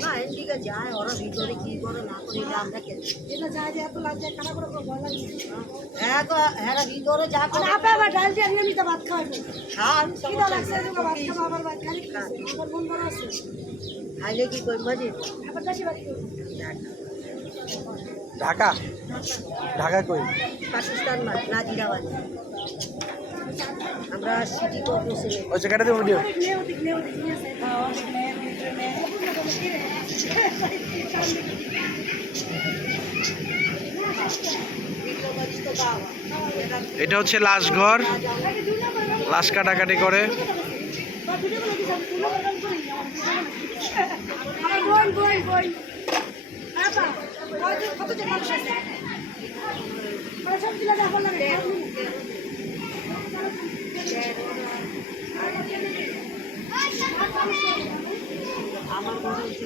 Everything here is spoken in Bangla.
না এদিকে যায় ওরা ভিতরে কি করে না করে এটা আমরা কে এটা যায় যে এত লাগ যায় কানা করে ভয় লাগে হ্যাঁ তো হ্যাঁ ভিতরে যা করে আপে আবার ডাল দিয়ে নিয়মিত ভাত খাওয়াবো হ্যাঁ কি দাও লাগছে যে ভাত খাবো আবার ভাত খালি আমার মন বড় আছে খাইলে কি কই মাঝে আবার দাসি ভাত ঢাকা ঢাকা কই পাকিস্তান নাজিরাবাদ আমরা সিটি কর্পোরেশনে ওই জায়গাটাতে ভিডিও এটা হচ্ছে লাশ ঘর, লাশ কাটাকাটি করে। আমার